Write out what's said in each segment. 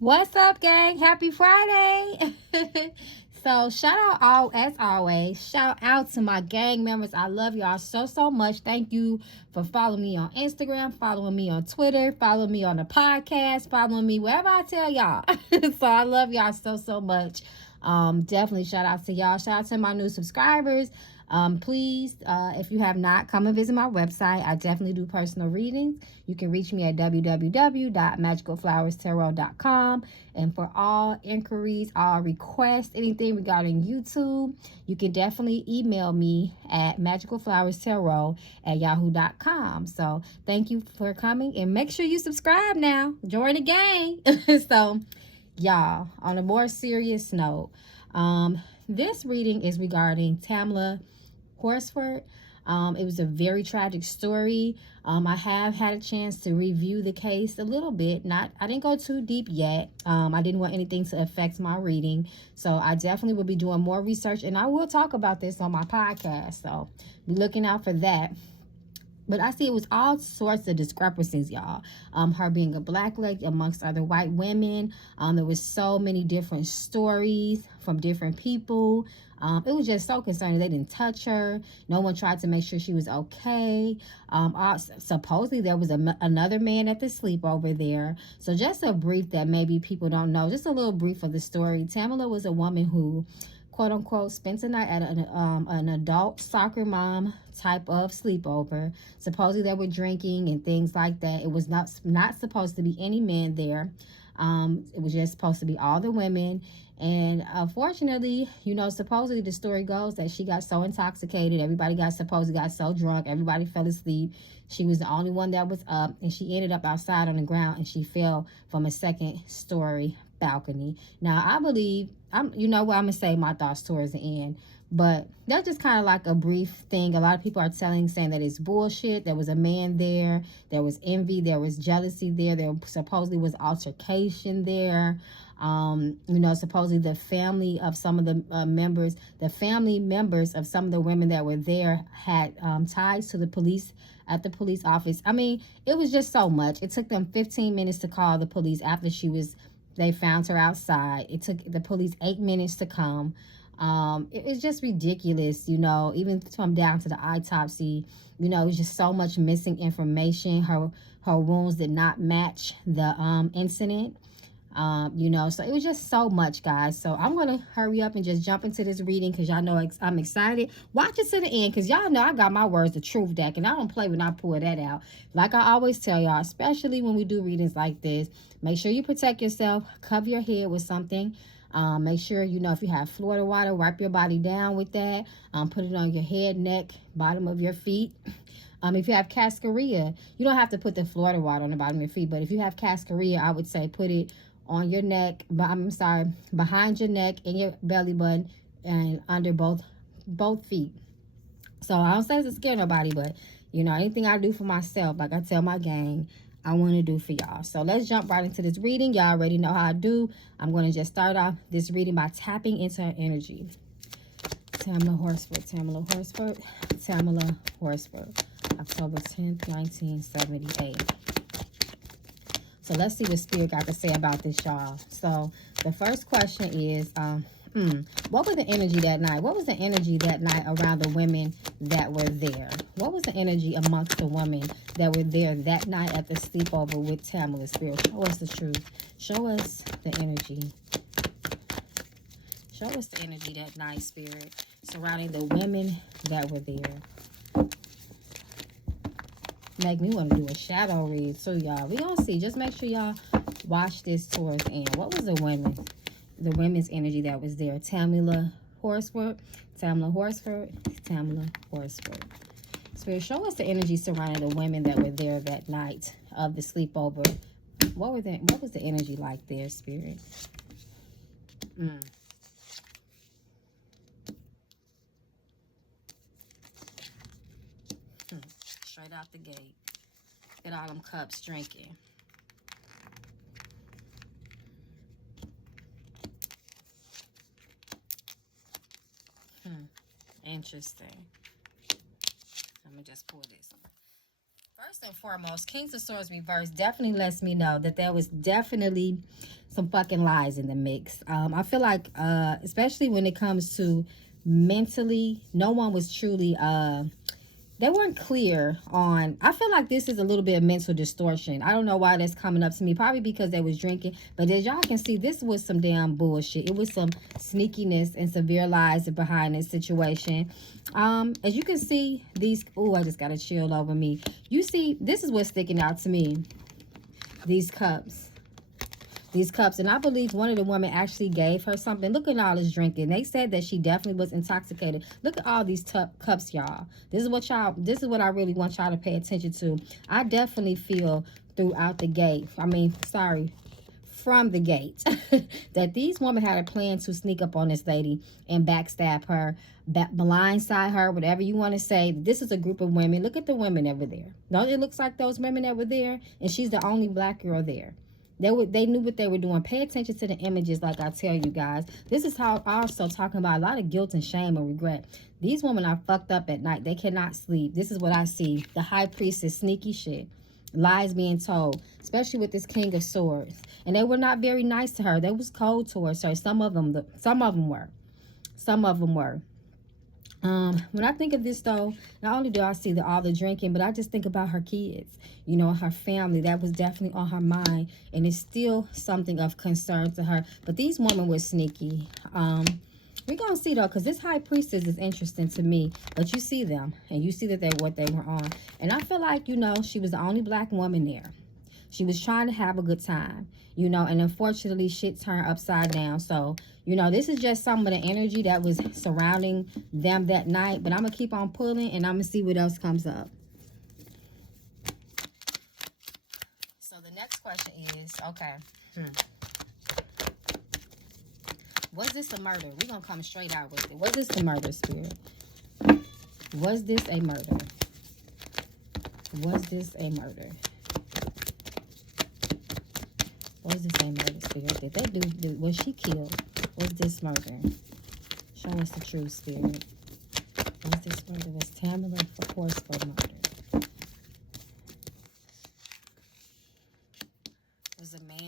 What's up, gang? Happy Friday. So shout out, as always, shout out to my gang members. I love y'all so much. Thank you for following me on Instagram, following me on Twitter, following me on the podcast, following me wherever I tell y'all. So I love y'all so much. Definitely shout out to y'all. Shout out to my new subscribers. Please, if you have not, come and visit my website. I definitely do personal readings. You can reach me at www.magicalflowerstarot.com. And for all inquiries, all requests, anything regarding YouTube, you can definitely email me at magicalflowerstarot@yahoo.com. So thank you for coming, and make sure you subscribe now. Join the gang. So, y'all, on a more serious note, this reading is regarding Tamla Horsford. It was a very tragic story. I have had a chance to review the case a little bit. I didn't go too deep yet. I didn't want anything to affect my reading. So I definitely will be doing more research, and I will talk about this on my podcast. So be looking out for that. But I see it was all sorts of discrepancies, y'all. Her being a black lady amongst other white women. There was so many different stories from different people. It was just so concerning. They didn't touch her. No one tried to make sure she was okay. Supposedly there was another man at the sleepover there. So just a brief that maybe people don't know. Just a little brief of the story. Tamla was a woman who, quote unquote, spent the night at an adult soccer mom type of sleepover. Supposedly they were drinking and things like that. It was not supposed to be any men there. It was just supposed to be all the women. And unfortunately, supposedly the story goes that she got so intoxicated, everybody got so drunk, everybody fell asleep. She was the only one that was up, and she ended up outside on the ground, and she fell from a second story balcony. Now, I believe, I'm gonna say my thoughts towards the end, but that's just kind of like a brief thing. A lot of people are saying that it's bullshit. There was a man there, there was envy, there was jealousy there supposedly was altercation there. Supposedly the family of some of the family members of some of the women that were there had ties to the police at the police office. I mean, it was just so much. It took them 15 minutes to call the police after they found her outside. It took the police 8 minutes to come. It was just ridiculous, even from down to the autopsy. It was just so much missing information. Her wounds did not match the incident. So it was just so much, guys. So I'm gonna hurry up and just jump into this reading, because y'all know I'm excited. Watch it to the end, because y'all know I got my words of truth deck, and I don't play when I pull that out. Like I always tell y'all, especially when we do readings like this, make sure you protect yourself. Cover your head with something. Make sure, if you have Florida water, wipe your body down with that. Put it on your head, neck, bottom of your feet. If you have cascarilla, you don't have to put the Florida water on the bottom of your feet, but if you have cascarilla, I would say put it on your neck, behind your neck and your belly button, and under both feet. So I don't say to scare nobody, but anything I do for myself, like I tell my gang, I want to do for y'all. So let's jump right into this reading. Y'all already know how I do. I'm going to just start off this reading by tapping into her energy. Tamla Horsford, Tamla Horsford, Tamla Horsford, October 10th, 1978. So let's see what Spirit got to say about this, y'all. So the first question is, what was the energy that night? What was the energy that night around the women that were there? What was the energy amongst the women that were there that night at the sleepover with Tamla? Spirit, show us the truth. Show us the energy. Show us the energy that night, Spirit, surrounding the women that were there. Make me want to do a shadow read too, y'all. We gonna see. Just make sure y'all watch this towards the end. What was the women's energy that was there? Tamla Horsford, Tamla Horsford, Tamla Horsford. Spirit, show us the energy surrounding the women that were there that night of the sleepover. What was the energy like there, Spirit? Straight out the gate. Get all them cups drinking. Interesting. Let me just pull this. First and foremost, Kings of Swords reverse definitely lets me know that there was definitely some fucking lies in the mix. I feel like, especially when it comes to mentally, no one was truly, they weren't clear on. I feel like this is a little bit of mental distortion. I don't know why that's coming up to me. Probably because they was drinking. But as y'all can see, this was some damn bullshit. It was some sneakiness and severe lies behind this situation. As you can see, these... Oh, I just got a chill over me. You see, this is what's sticking out to me. These cups. These cups, and I believe one of the women actually gave her something. Look at all this drinking. They said that she definitely was intoxicated. Look at all these cups, y'all. This is what I really want y'all to pay attention to. I definitely feel throughout the gate, from the gate, that these women had a plan to sneak up on this lady and backstab her, blindside her, whatever you want to say. This is a group of women. Look at the women over there. Don't it looks like those women that were there? And she's the only black girl there. They knew what they were doing. Pay attention to the images, like I tell you guys. This is how also talking about a lot of guilt and shame and regret. These women are fucked up at night. They cannot sleep. This is what I see. The high priestess, sneaky shit. Lies being told, especially with this King of Swords. And they were not very nice to her. They was cold towards her. Some of them were. When I think of this, though, not only do I see all the drinking, but I just think about her kids, you know, her family. That was definitely on her mind, and it's still something of concern to her. But these women were sneaky. We're going to see, though, because this high priestess is interesting to me. But you see them, and you see that what they were on. And I feel like, you know, she was the only black woman there. She was trying to have a good time, you know, and unfortunately shit turned upside down. So, you know, this is just some of the energy that was surrounding them that night. But I'm going to keep on pulling, and I'm going to see what else comes up. So the next question is, okay, was this a murder? We're going to come straight out with it. Was this a murder, Spirit? Was this a murder? Was this a murder? Was this a murder, Spirit? Did they do, was she killed? Was this murder? Show us the truth, Spirit. Was this murder? Was Tamla for Horsford murder? It was a man.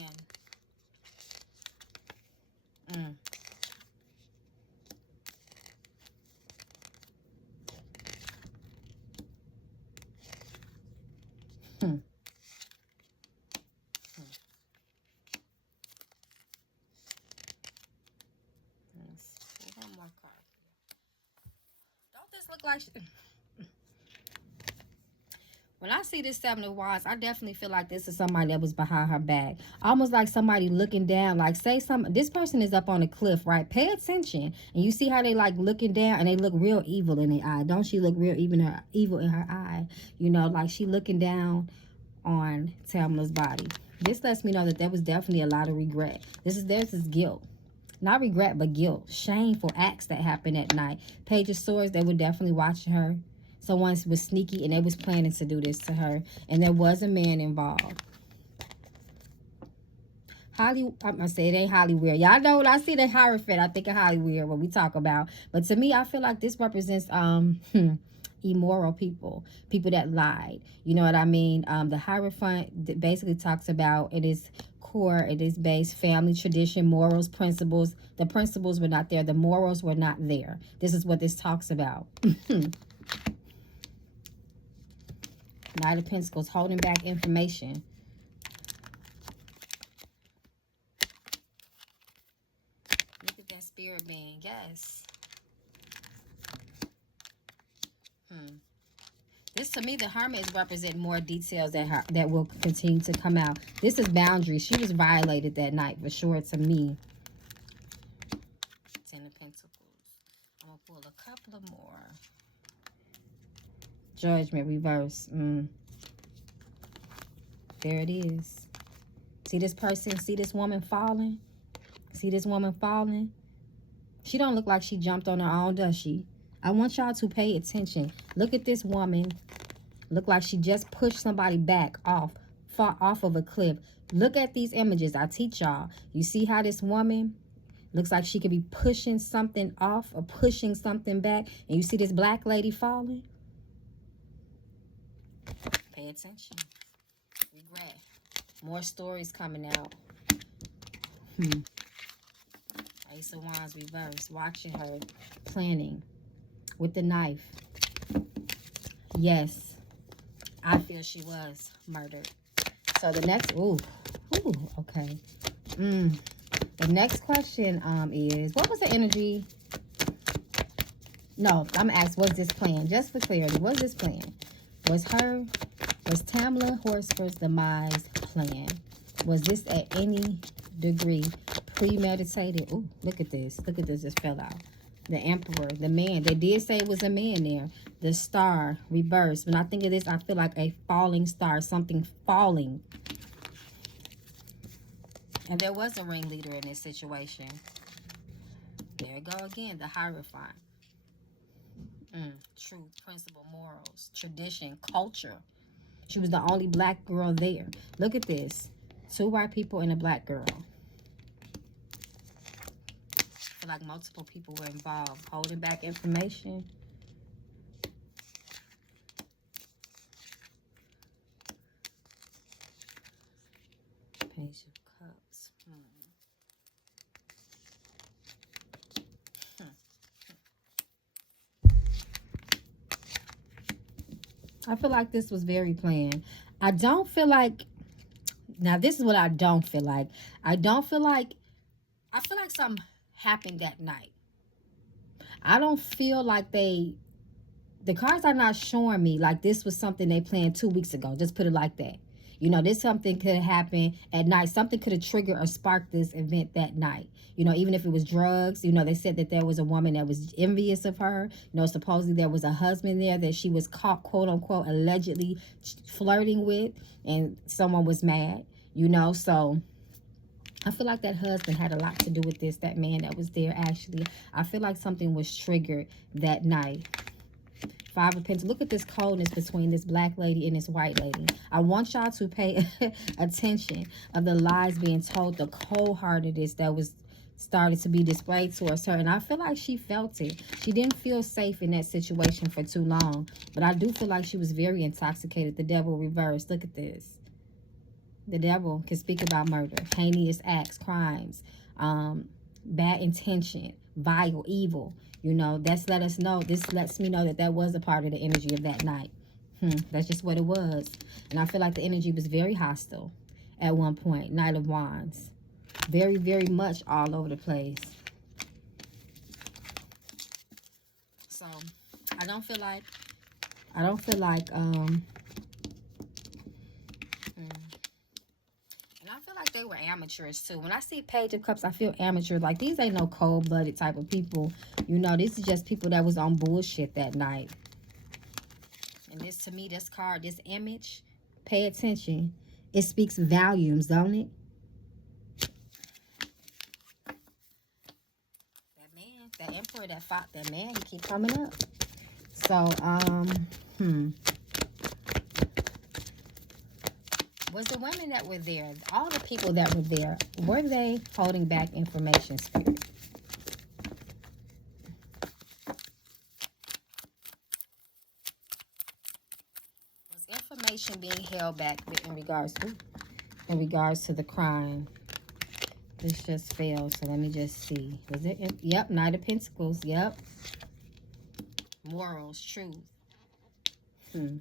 One more card. Don't this look like... When I see this Seven of Wands, I definitely feel like this is somebody that was behind her back. Almost like somebody looking down. Like, say this person is up on a cliff, right? Pay attention. And you see how they, like, looking down and they look real evil in their eye. Don't she look real evil in her eye? You know, like she looking down on Tamla's body. This lets me know that there was definitely a lot of regret. There's this guilt. Not regret, but guilt. Shameful acts that happened at night. Page of Swords, they were definitely watching her. Someone was sneaky and they was planning to do this to her. And there was a man involved. I'm going to say it ain't Hollywood. Y'all know when I see the Hierophant, I think of Hollywood, what we talk about. But to me, I feel like this represents immoral people. People that lied. You know what I mean? The Hierophant basically talks about it is core, it is based, family, tradition, morals, principles. The principles were not there. The morals were not there. This is what this talks about. Knight of Pentacles, holding back information. Look at that spirit being. Yes. This, to me, the Hermit is representing more details that will continue to come out. This is boundaries. She was violated that night, for sure, to me. Ten of Pentacles. I'm going to pull a couple of more. Judgment, reverse. There it is. See this person? See this woman falling? See this woman falling? She don't look like she jumped on her own, does she? I want y'all to pay attention. Look at this woman. Look like she just pushed somebody back far off of a cliff. Look at these images. I teach y'all. You see how this woman looks like she could be pushing something off or pushing something back. And you see this black lady falling? Pay Pay attention. Regret. More stories coming out. Ace of Wands reverse. Watching her. Planning. With the knife. Yes. I feel she was murdered. So the next... Ooh, okay. The next question is... What was the energy... No, I'm going to ask, was this plan? Just for clarity, was this plan? Was Tamla Horsford's demise plan? Was this at any degree premeditated? Ooh, look at this. Look at this. Just fell out. The Emperor, the man. They did say it was a man there. The star reversed. When I think of this, I feel like a falling star. Something falling. And there was a ringleader in this situation. There you go again. The Hierophant. Truth, principle, morals, tradition, culture. She was the only black girl there. Look at this. 2 white people and a black girl. I feel like multiple people were involved. Holding back information. Page of Cups. I feel like this was very planned. I don't feel like... Now, this is what I don't feel like. I feel like something happened that night. I don't feel like the cards are not showing me like this was something they planned 2 weeks ago. Just put it like that. You know, this something could happen at night. Something could have triggered or sparked this event that night. You know, even if it was drugs. You know, they said that there was a woman that was envious of her. You know, supposedly there was a husband there that she was caught, quote unquote, allegedly flirting with. And someone was mad, you know. So I feel like that husband had a lot to do with this. That man that was there, actually. I feel like something was triggered that night. 5 of Pentacles. Look at this coldness between this black lady and this white lady. I want y'all to pay attention of the lies being told, the cold-heartedness that was started to be displayed towards her. And I feel like she felt it. She didn't feel safe in that situation for too long. But I do feel like she was very intoxicated. The devil reversed. Look at this. The devil can speak about murder, heinous acts, crimes, bad intention, vile, evil. You know, that's let us know. This lets me know that that was a part of the energy of that night. That's just what it was. And I feel like the energy was very hostile at one point. Knight of Wands. Very, very much all over the place. So, I don't feel like, I feel like they were amateurs too. When I see Page of Cups, I feel amateur. Like, these ain't no cold-blooded type of people. You know, this is just people that was on bullshit that night. And this, to me, this card, this image, pay attention. It speaks volumes, don't it? That man, that emperor that fought that man, he keep coming up. So, was the women that were there, all the people that were there, were they holding back information, Spirit? Was information being held back in regards to the crime? This just failed, so let me just see. Was it? Yep, Knight of Pentacles. Yep. Morals, truth. There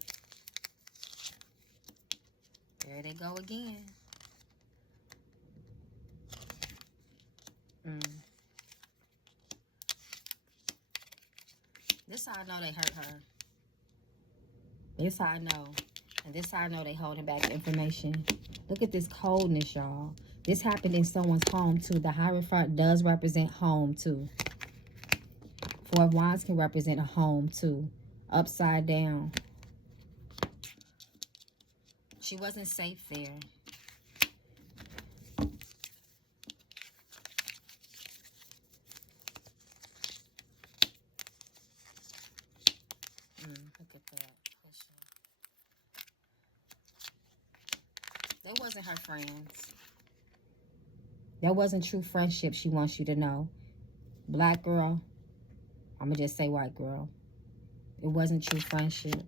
they go again. This how I know they hurt her. This how I know. And this how I know they holding back information. Look at this coldness, y'all. This happened in someone's home, too. The Hierophant does represent home, too. 4 of Wands can represent a home, too. Upside down. She wasn't safe there. Look at that. That wasn't her friends. That wasn't true friendship, she wants you to know. Black girl. I'm going to just say white girl. It wasn't true friendship.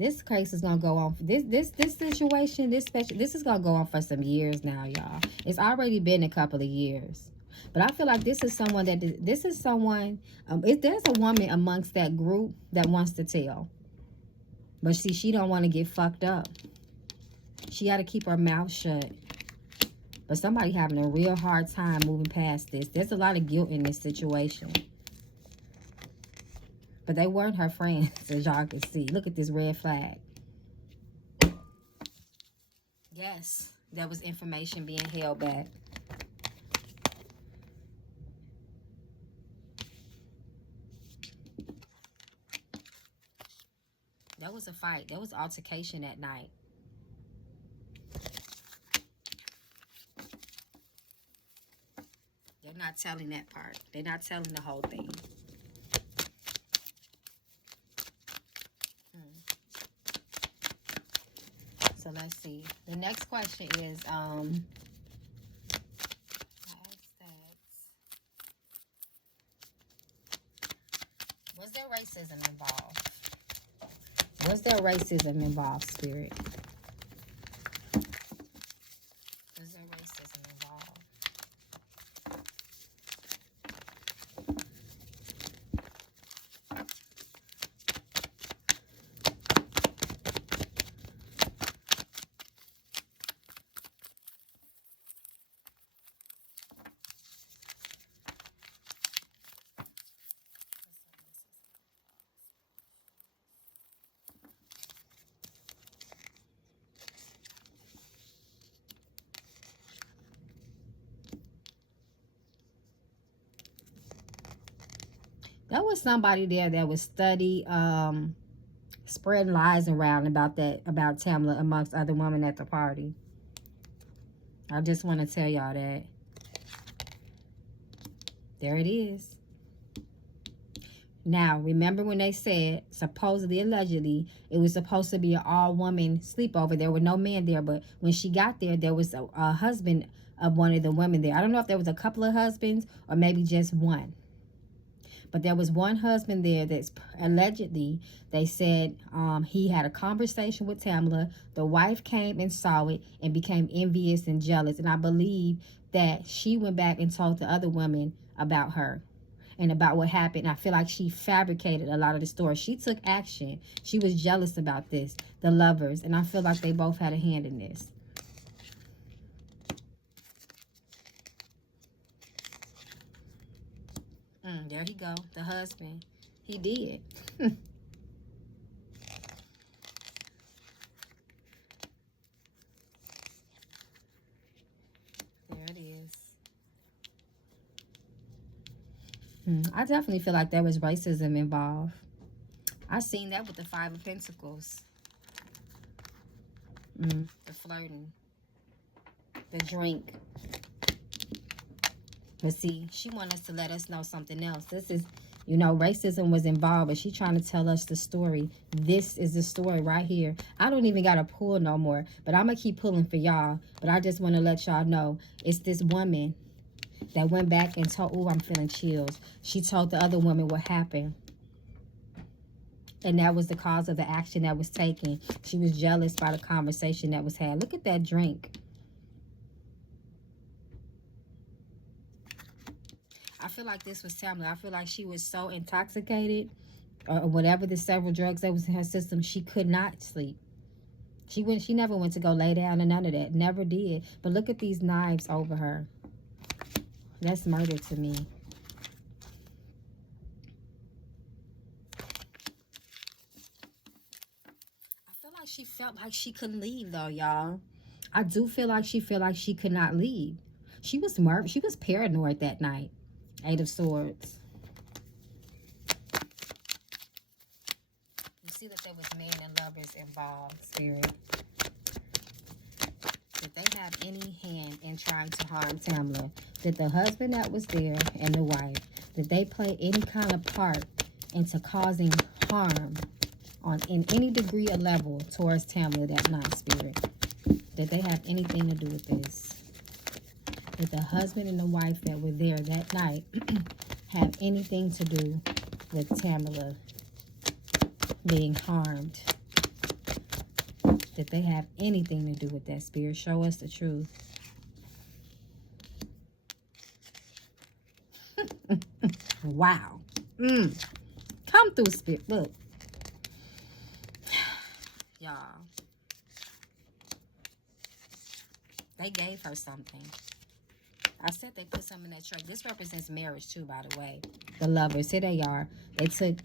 This case is gonna go on for this situation, this is gonna go on for some years now, y'all. It's already been a couple of years. But I feel like this is someone there's a woman amongst that group that wants to tell. But see, she don't want to get fucked up. She got to keep her mouth shut. But somebody having a real hard time moving past this. There's a lot of guilt in this situation. But they weren't her friends, as y'all can see. Look at this red flag. Yes, there was information being held back. There was a fight. There was altercation that night. They're not telling that part. They're not telling the whole thing. So let's see. The next question is, was there racism involved? Was there racism involved, Spirit? Was there racism involved? There was somebody there that was spreading lies around about Tamla amongst other women at the party. I just want to tell y'all that. There it is. Now, remember when they said, supposedly, allegedly, it was supposed to be an all-woman sleepover. There were no men there, but when she got there, there was a husband of one of the women there. I don't know if there was a couple of husbands or maybe just one. But there was one husband there that's allegedly, they said he had a conversation with Tamla. The wife came and saw it and became envious and jealous. And I believe that she went back and told the other women about her and about what happened. I feel like she fabricated a lot of the story. She took action. She was jealous about this, the lovers. And I feel like they both had a hand in this. There he go, the husband. He did. There it is. I definitely feel like there was racism involved. I seen that with the Five of Pentacles. The flirting. The drink. But see, she wanted us to let us know something else. This is, you know, racism was involved, but she trying to tell us the story. This is the story right here. I don't even got to pull no more, but I'm going to keep pulling for y'all. But I just want to let y'all know, it's this woman that went back and told, oh, I'm feeling chills. She told the other woman what happened. And that was the cause of the action that was taken. She was jealous by the conversation that was had. Look at that drink. I feel like this was Tamla. I feel like she was so intoxicated or whatever the several drugs that was in her system, she could not sleep. She never went to go lay down and none of that. Never did. But look at these knives over her. That's murder to me. I feel like she felt like she couldn't leave though, y'all. I do feel like she could not leave. She was paranoid that night. Eight of Swords. You see that there was men and lovers involved, Spirit. Did they have any hand in trying to harm Tamla? Did the husband that was there and the wife, did they play any kind of part into causing harm in any degree or level towards Tamla that night, Spirit? Did they have anything to do with this? Did the husband and the wife that were there that night have anything to do with Tamla being harmed Did they have anything to do with that, Spirit? Show us the truth. Wow. Come through, Spirit. Look. Y'all. They gave her something. I said they put something in that tray. This represents marriage too, by the way. The lovers. Here they are. They took...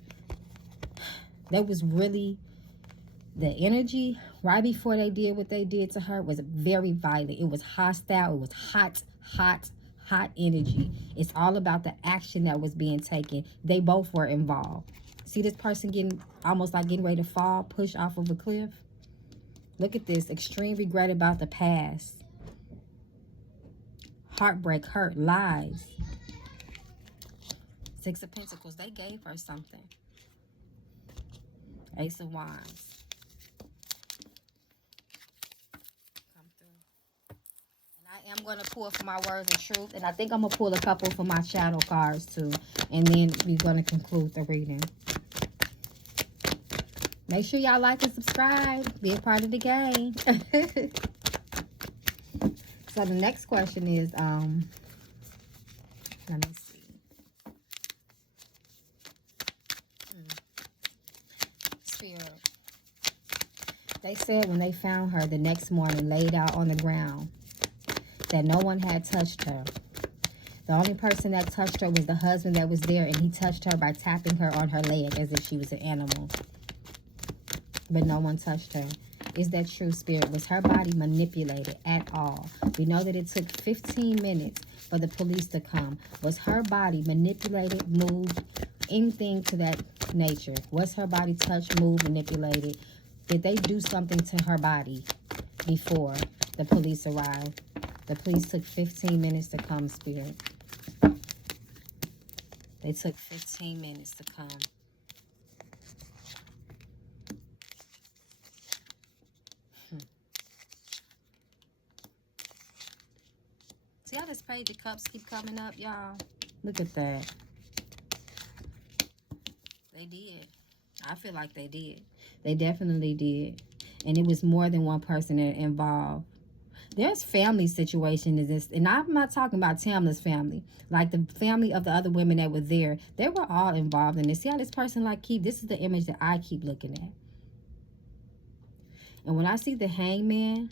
That was really... The energy right before they did what they did to her was very violent. It was hostile. It was hot energy. It's all about the action that was being taken. They both were involved. See this person getting almost like getting ready to fall, push off of a cliff? Look at this. Extreme regret about the past. Heartbreak, hurt, lies. Six of Pentacles. They gave her something. Ace of Wands. I'm going to pull for my words of truth. And I think I'm going to pull a couple for my shadow cards too. And then we're going to conclude the reading. Make sure y'all like and subscribe. Be a part of the game. So the next question is, let me see. Spirit. They said when they found her the next morning laid out on the ground, that no one had touched her. The only person that touched her was the husband that was there, and he touched her by tapping her on her leg as if she was an animal. But no one touched her. Is that true, Spirit? Was her body manipulated at all? We know that it took 15 minutes for the police to come. Was her body manipulated, moved, anything to that nature? Was her body touched, moved, manipulated? Did they do something to her body before the police arrived? The police took 15 minutes to come, Spirit. They took 15 minutes to come. See how this Page of Cups keep coming up, y'all? Look at that. They did. I feel like they did. They definitely did. And it was more than one person involved. There's family situation in this, and I'm not talking about Tamla's family, like the family of the other women that were there. They were all involved in this. See how this person this is the image that I keep looking at. And when I see the Hangman,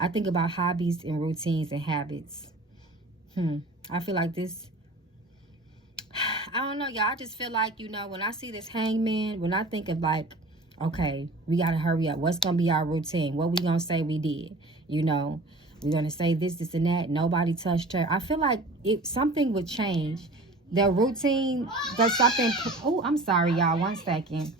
I think about hobbies and routines and habits. I feel like this, I don't know, y'all. I just feel like, you know, when I see this Hangman, when I think of like, okay, we got to hurry up. What's going to be our routine? What we going to say we did? You know, we're going to say this, this, and that. Nobody touched her. I feel like something would change. The routine does something. Oh, I'm sorry, y'all. 1 second.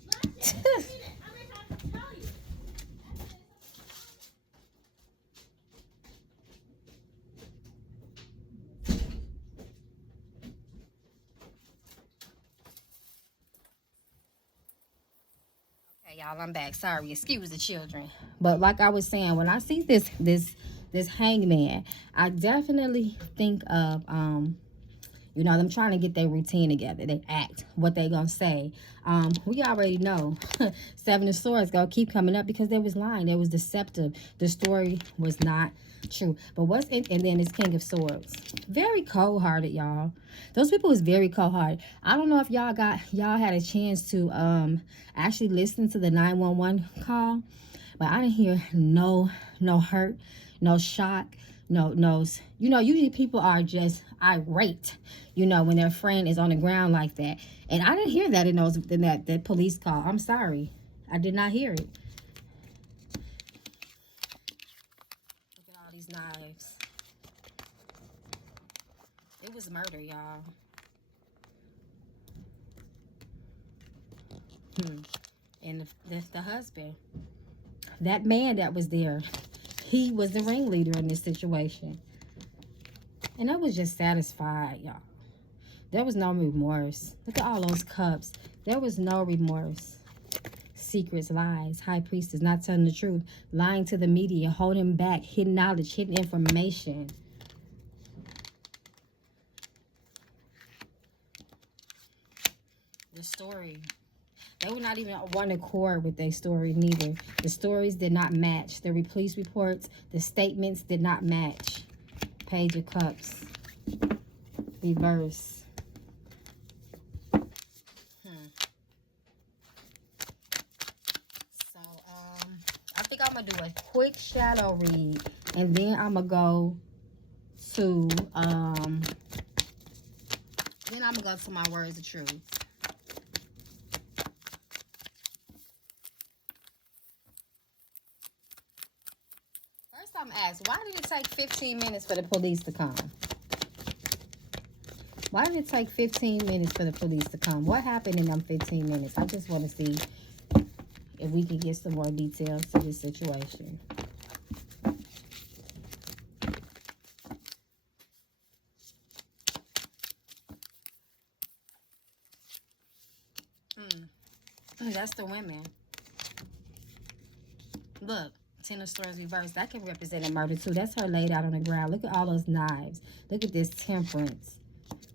Y'all, I'm back. Sorry, excuse the children. But like I was saying, when I see this Hangman, I definitely think of you know, them trying to get their routine together. They act, what they gonna say. We already know. 7 of Swords gonna keep coming up because they was lying. They was deceptive. The story was not true. But what's in, and then it's King of Swords. Very cold-hearted, y'all. Those people was very cold-hearted. I don't know if y'all had a chance to actually listen to the 911 call, but I didn't hear no hurt, no shock, no, you know, usually people are just irate, you know, when their friend is on the ground like that. And I didn't hear that in that police call. I'm sorry. I did not hear it. Look at all these knives. It was murder, y'all. And the husband, that man that was there, he was the ringleader in this situation. And I was just satisfied, y'all. There was no remorse. Look at all those cups. There was no remorse. Secrets, lies, high priestess, not telling the truth, lying to the media, holding back, hidden knowledge, hidden information. The story. They were not even on one accord with their story, neither. The stories did not match. The police reports, the statements did not match. Page of Cups. Reverse. So, I think I'm going to do a quick shadow read. And then I'm going to go to, then I'm going to go to my words of truth. First, I'm asked, why did it take 15 minutes for the police to come? Why did it take 15 minutes for the police to come? What happened in them 15 minutes? I just want to see if we can get some more details to this situation. That's the women. Look, Ten of Swords reversed. That can represent a murder too. That's her laid out on the ground. Look at all those knives. Look at this Temperance.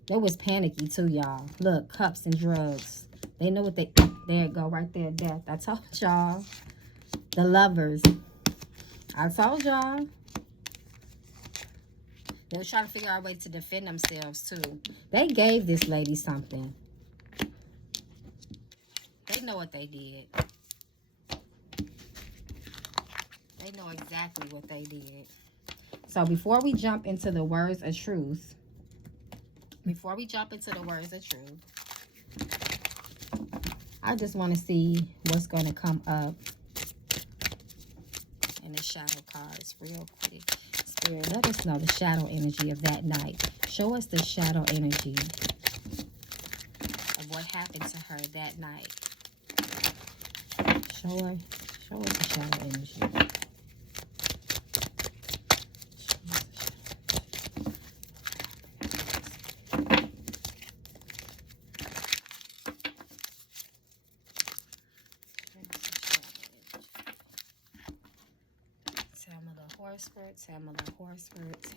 They was panicky too, y'all. Look, cups and drugs. They know what they... There it go, right there, death. I told y'all. The Lovers. I told y'all. They were trying to figure out a way to defend themselves too. They gave this lady something. They know what they did. They know exactly what they did. So before we jump into the words of truth, I just want to see what's going to come up in the shadow cards real quick. Spirit, let us know the shadow energy of that night. Show us the shadow energy of what happened to her that night. Show us the shadow energy.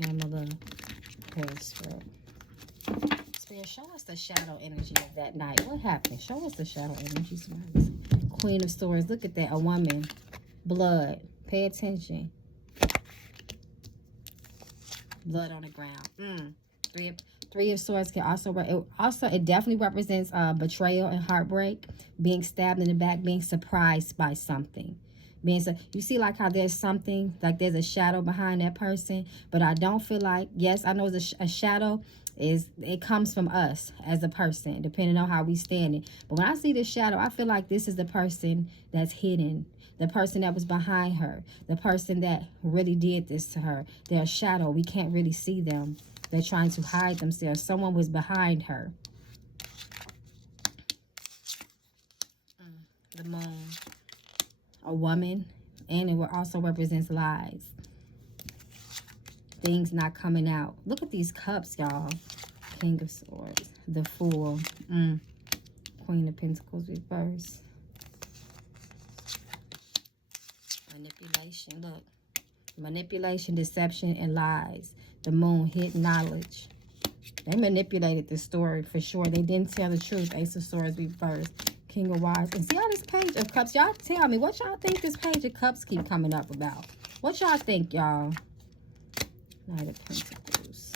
Tamla, Horsford. Spirit, show us the shadow energy of that night. What happened? Show us the shadow energy. Queen of Swords. Look at that. A woman. Blood. Pay attention. Blood on the ground. Three of Swords can it definitely represents betrayal and heartbreak. Being stabbed in the back. Being surprised by something. You see like how there's something, like there's a shadow behind that person, but I don't feel like, yes, I know a shadow it comes from us as a person, depending on how we stand it. But when I see this shadow, I feel like this is the person that's hidden, the person that was behind her, the person that really did this to her. They're a shadow. We can't really see them. They're trying to hide themselves. Someone was behind her. The Moon. A woman, and it also represents lies. Things not coming out. Look at these cups, y'all. King of Swords. The Fool. Queen of Pentacles reverse. Manipulation. Look. Manipulation, deception, and lies. The Moon, hidden knowledge. They manipulated the story for sure. They didn't tell the truth. Ace of Swords reverse. King of Wands. And see all this Page of Cups. Y'all tell me, what y'all think this Page of Cups keep coming up about? What y'all think, y'all? Knight of Pentacles.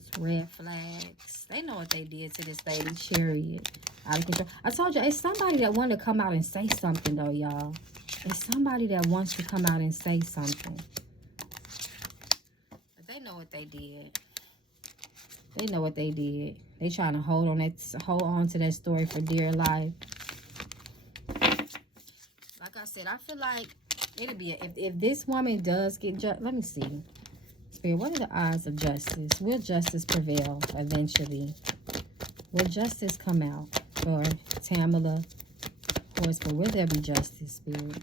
It's red flags. They know what they did to this lady. Chariot. Out of control. I told you, it's somebody that wanted to come out and say something, though, y'all. It's somebody that wants to come out and say something. But they know what they did. They know what they did. They trying to hold on to that story for dear life. Like I said, I feel like it'll be if this woman does get judged. Let me see. Spirit, what are the odds of justice? Will justice prevail eventually? Will justice come out for Tamla, Horsford? Will there be justice, Spirit?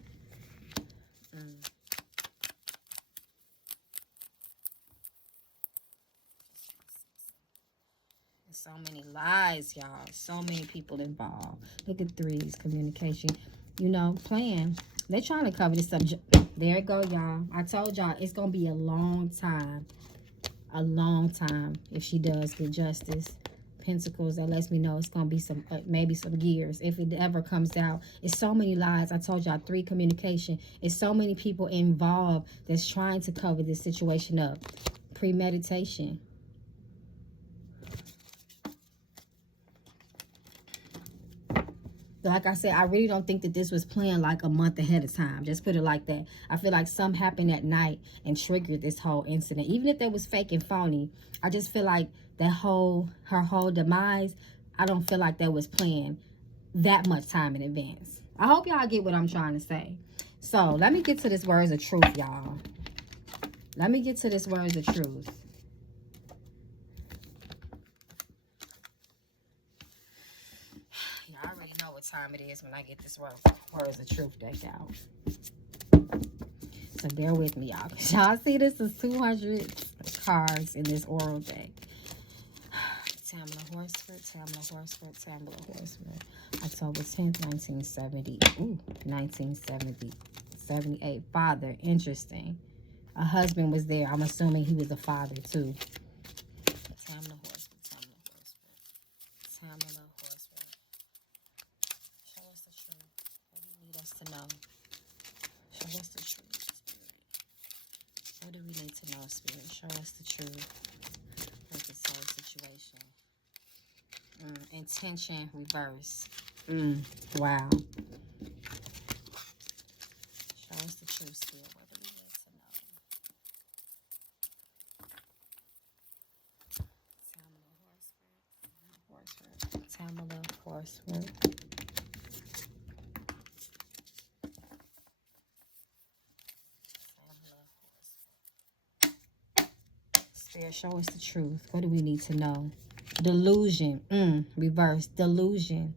So many lies, y'all. So many people involved. Look at threes, communication. You know, plan. They're trying to cover this up. There it go, y'all. I told y'all it's going to be a long time. A long time if she does get justice. Pentacles, that lets me know it's going to be some, maybe some gears, if it ever comes out. It's so many lies. I told y'all 3, communication. It's so many people involved that's trying to cover this situation up. Premeditation. Like I said, I really don't think that this was planned like a month ahead of time. Just put it like that. I feel like something happened at night and triggered this whole incident. Even if that was fake and phony, I just feel like that her whole demise, I don't feel like that was planned that much time in advance. I hope y'all get what I'm trying to say. So let me get to this words of truth, y'all. Let me get to this words of truth. Y'all already know what time it is when I get this words of truth deck out. So bear with me, y'all. Y'all see this is 200 cards in this oral deck. Tamla, Horsford, Tamla, Horsford, Tamla, Horsford. October 10th, 1970. Ooh, 1970. 78. Father. Interesting. A husband was there. I'm assuming he was a father, too. Tamla, Horsford, Tamla, Horsford. Tamla, Horsford. Show us the truth. What do you need us to know? Show us the truth, Spirit. What do we need to know, Spirit? Show us the truth. With this whole situation. Intention reverse. Wow. Show us the truth, Spirit. What do we need to know? Tamla, Horsford. Spirit, show us the truth. What do we need to know? Delusion. Reverse. Delusion.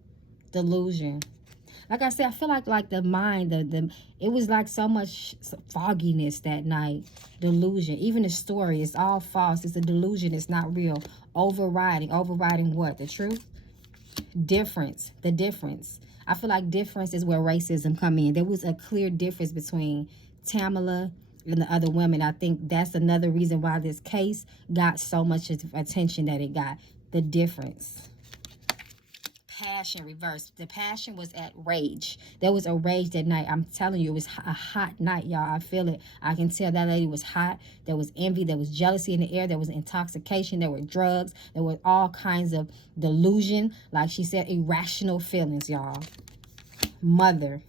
Like I said, I feel like the mind, it was like so much fogginess that night. Delusion. Even the story is all false. It's a delusion. It's not real. Overriding what? The truth? Difference. The difference. I feel like difference is where racism come in. There was a clear difference between Tamla and the other women. I think that's another reason why this case got so much attention that it got. The difference. Passion reverse. The passion was at rage. There was a rage that night. I'm telling you, it was a hot night, y'all. I feel it. I can tell that lady was hot. There was envy. There was jealousy in the air. There was intoxication. There were drugs. There were all kinds of delusion. Like she said, irrational feelings, y'all. Mother.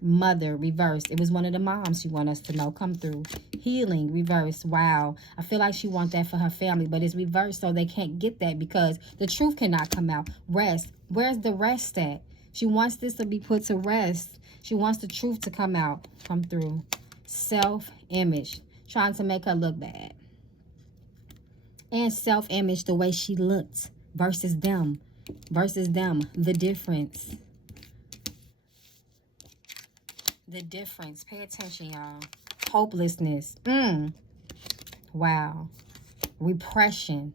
Mother reverse. It was one of the moms she want us to know come through. Healing reverse. Wow. I feel like she wants that for her family, but it's reversed, so they can't get that because the truth cannot come out. Rest. Where's the rest at? She wants this to be put to rest. She wants the truth to come out, come through. Self-image. Trying to make her look bad. And self-image, the way she looked versus them. The difference. The difference. Pay attention, y'all. Hopelessness. Wow. Repression.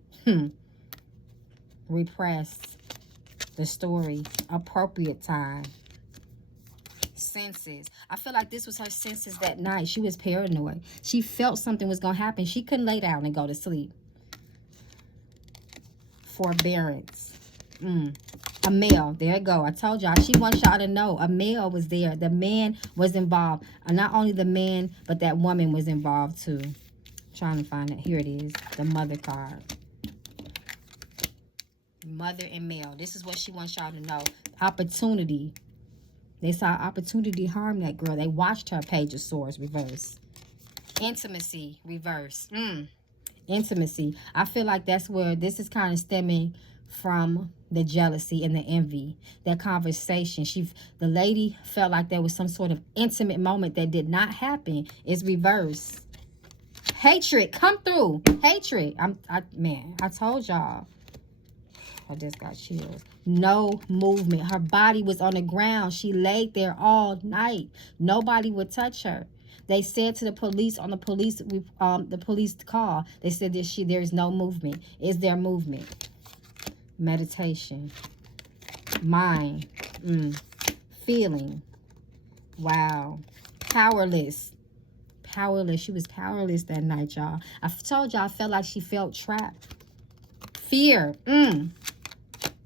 Repressed. The story. Appropriate time. Senses. I feel like this was her senses that night. She was paranoid. She felt something was going to happen. She couldn't lay down and go to sleep. Forbearance. A male. There it go. I told y'all. She wants y'all to know. A male was there. The man was involved. Not only the man, but that woman was involved too. Trying to find it. Here it is. The mother card. Mother and male. This is what she wants y'all to know. Opportunity. They saw opportunity harm that girl. They watched her. Page of Swords reverse. Intimacy reverse. Intimacy. I feel like that's where this is kind of stemming from. The jealousy and the envy. That conversation. The lady felt like there was some sort of intimate moment that did not happen. It's reverse. Hatred. Come through. Hatred. Man, I told y'all. I just got chills. No movement. Her body was on the ground. She laid there all night. Nobody would touch her. They said to the police on the police call, they said that there is no movement. Is there movement? Meditation. Mind. Feeling. Wow. Powerless. She was powerless that night, y'all. I told y'all I felt like she felt trapped. Fear.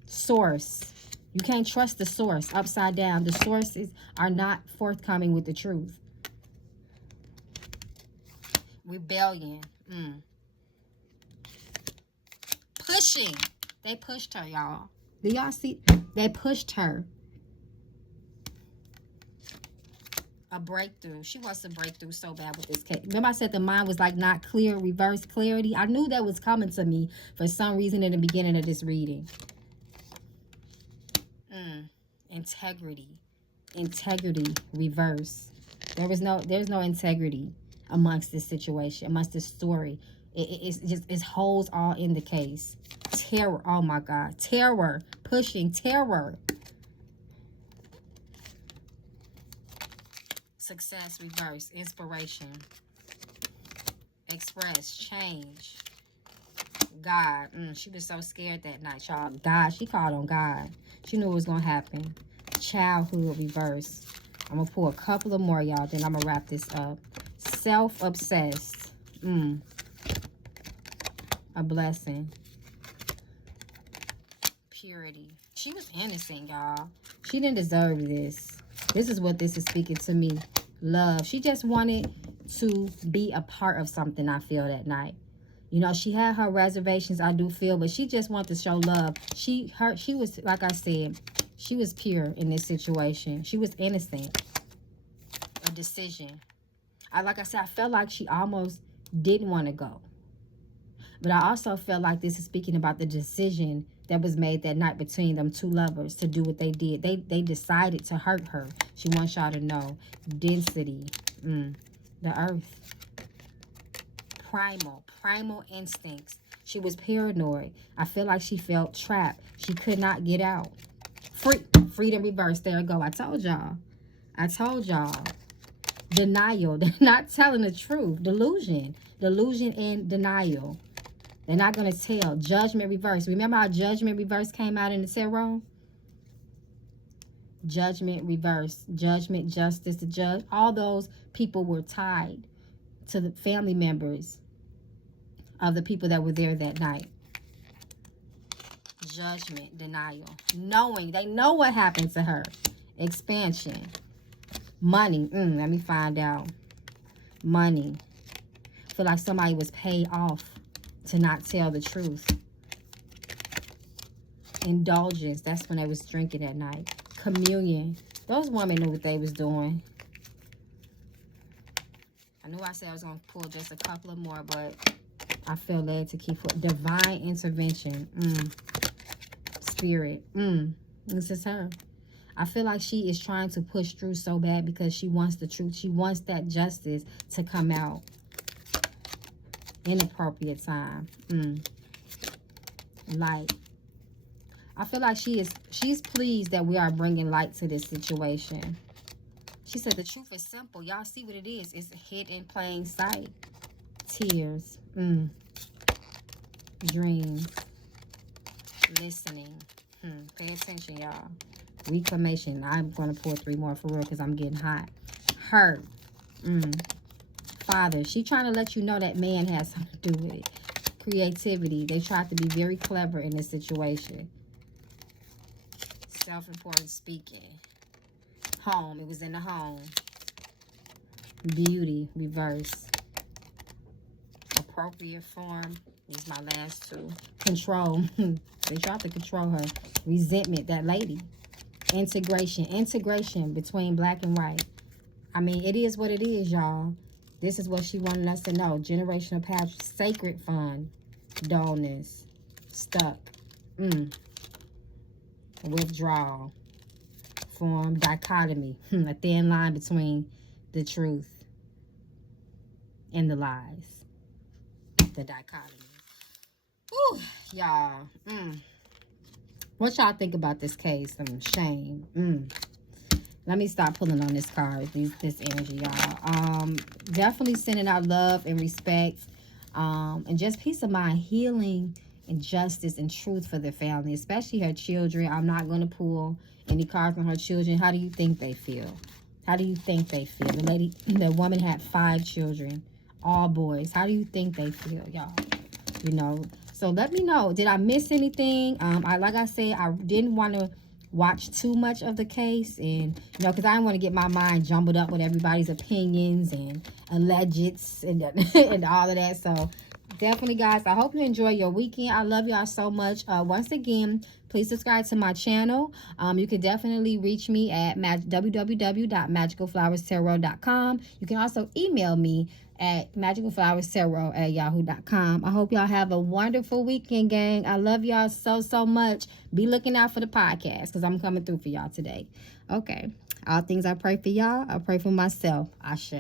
Source. You can't trust the source. Upside down. The sources are not forthcoming with the truth. Rebellion. Pushing. They pushed her, y'all. Do y'all see? They pushed her. A breakthrough. She wants a breakthrough so bad with this case. Remember I said the mind was like not clear, reverse clarity? I knew that was coming to me for some reason in the beginning of this reading. Integrity. Integrity. Reverse. There's no integrity amongst this situation, amongst this story. It's holes all in the case. Terror. Oh my God. Terror. Pushing. Terror. Success. Reverse. Inspiration. Express. Change. God. She was so scared that night, y'all. God. She called on God. She knew it was going to happen. Childhood. Reverse. I'm going to pull a couple of more, y'all. Then I'm going to wrap this up. Self-obsessed. A blessing. Purity. She was innocent, y'all. She didn't deserve this. This is what this is speaking to me. Love. She just wanted to be a part of something, I feel, that night. You know, she had her reservations, I do feel, but she just wanted to show love. She was, like I said, she was pure in this situation. She was innocent. A decision. Like I said, I felt like she almost didn't want to go. But I also felt like this is speaking about the decision that was made that night between them two lovers to do what they did. They decided to hurt her. She wants y'all to know. Density. The earth. Primal instincts. She was paranoid. I feel like she felt trapped. She could not get out. Freedom reverse. There you go. I told y'all. Denial. They're not telling the truth. Delusion and denial. They're not going to tell. Judgment reverse. Remember how judgment reverse came out in the tarot? Judgment reverse. Judgment, justice, the judge. All those people were tied to the family members of the people that were there that night. Judgment, denial. Knowing. They know what happened to her. Expansion. Money. Let me find out. Money. I feel like somebody was paid off to not tell the truth. Indulgence. That's when they was drinking at night. Communion. Those women knew what they was doing. I knew I said I was going to pull just a couple of more, but I feel led to keep it. Divine intervention. Spirit. This is her. I feel like she is trying to push through so bad because she wants the truth. She wants that justice to come out. Inappropriate time. Light. I feel like she's pleased that we are bringing light to this situation. She said the truth is simple. Y'all see what it is. It's hid in plain sight. Tears. Dreams. Listening. Pay attention, y'all. Reclamation. I'm going to pull 3 more for real because I'm getting hot. Hurt. Father. She trying to let you know that man has something to do with it. Creativity. They tried to be very clever in this situation. Self-important speaking. Home. It was in the home. Beauty. Reverse. Appropriate form. These my last 2. Control. They tried to control her. Resentment. That lady. Integration. Integration between black and white. I mean, it is what it is, y'all. This is what she wanted us to know. Generational past. Sacred fund. Dullness. Stuck. Withdrawal. Form. Dichotomy. A thin line between the truth and the lies. The dichotomy. Whew, y'all. What y'all think about this case? Shame. Let me stop pulling on this card. This energy, y'all. Definitely sending out love and respect. And just peace of mind, healing, and justice and truth for the family, especially her children. I'm not going to pull any cards on her children. How do you think they feel? How do you think they feel? The woman had 5 children, all boys. How do you think they feel, y'all? You know, So let me know. Did I miss anything? Like I said, I didn't want to watch too much of the case, and because I didn't want to get my mind jumbled up with everybody's opinions and allegeds and and all of that. So definitely, guys, I hope you enjoy your weekend. I love y'all so much. Once again, please subscribe to my channel. You can definitely reach me at www.magicalflowerstarot.com. You can also email me at magicalflowerstarot@yahoo.com. I hope y'all have a wonderful weekend, gang. I love y'all so much. Be looking out for the podcast because I'm coming through for y'all today. Okay. All things I pray for y'all, I pray for myself. Ashe.